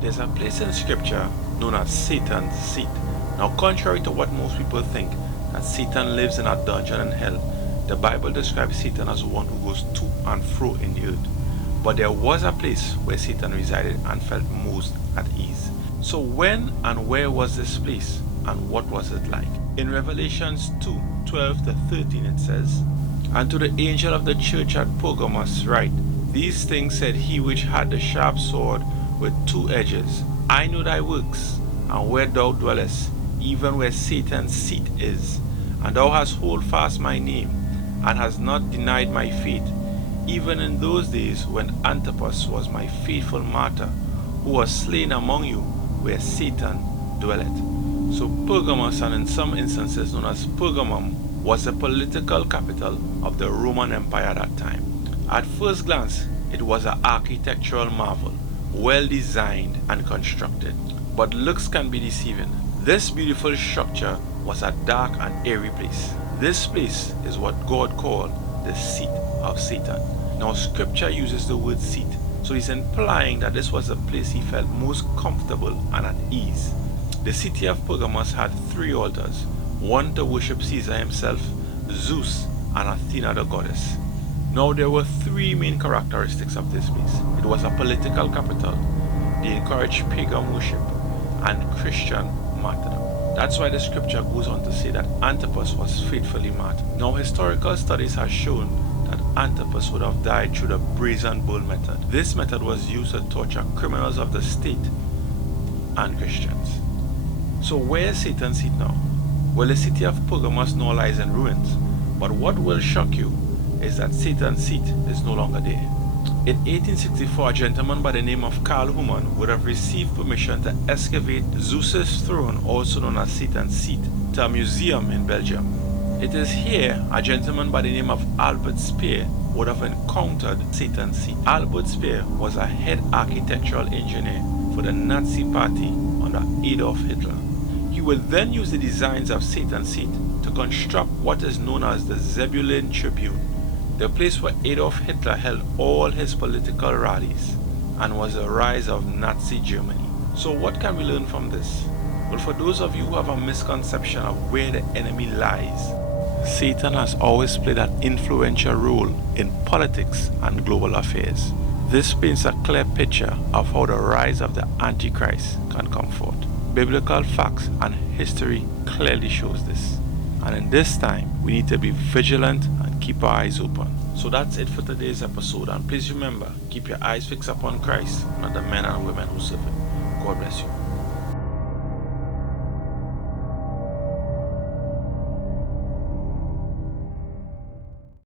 There's a place in scripture known as Satan's seat. Now, contrary to what most people think, that Satan lives in a dungeon in hell, the Bible describes Satan as one who goes to and fro in the earth. But there was a place where Satan resided and felt most at ease. So when and where was this place, and what was it like? In Revelations 2:12 to 13 it says, "And to the angel of the church at Pergamos write, These things said he which had the sharp sword with two edges, I know thy works, and where thou dwellest, even where Satan's seat is. And thou hast hold fast my name, and hast not denied my faith, even in those days when Antipas was my faithful martyr, who was slain among you, where Satan dwelleth." So Pergamos, and in some instances known as Pergamum, was the political capital of the Roman Empire at that time. At first glance, it was an architectural marvel, well designed and constructed. But looks can be deceiving. This beautiful structure was a dark and eerie place. This place is what God called the seat of Satan. Now scripture uses the word seat, so he's implying that this was the place he felt most comfortable and at ease. The city of Pergamos had three altars, one to worship Caesar himself, Zeus, and Athena the goddess. Now there were three main characteristics of this place. It was a political capital, they encouraged pagan worship, and Christian martyrdom. That's why the scripture goes on to say that Antipas was faithfully martyred. Now historical studies have shown that Antipas would have died through the brazen bull method. This method was used to torture criminals of the state and Christians. So where is Satan's seat now? Well, the city of Pergamos now lies in ruins, but what will shock you is that Satan's seat is no longer there. In 1864, a gentleman by the name of Carl Humann would have received permission to excavate Zeus's throne, also known as Satan's seat, to a museum in Belgium. It is here a gentleman by the name of Albert Speer would have encountered Satan's seat. Albert Speer was a head architectural engineer for the Nazi party under Adolf Hitler. He would then use the designs of Satan's seat to construct what is known as the Zebulon Tribune, the place where Adolf Hitler held all his political rallies and was the rise of Nazi Germany. So what can we learn from this? Well, for those of you who have a misconception of where the enemy lies, Satan has always played an influential role in politics and global affairs. This paints a clear picture of how the rise of the Antichrist can come forth. Biblical facts and history clearly shows this. And in this time, we need to be vigilant and keep our eyes open. So that's it for today's episode. And please remember, keep your eyes fixed upon Christ, not the men and women who serve him. God bless you.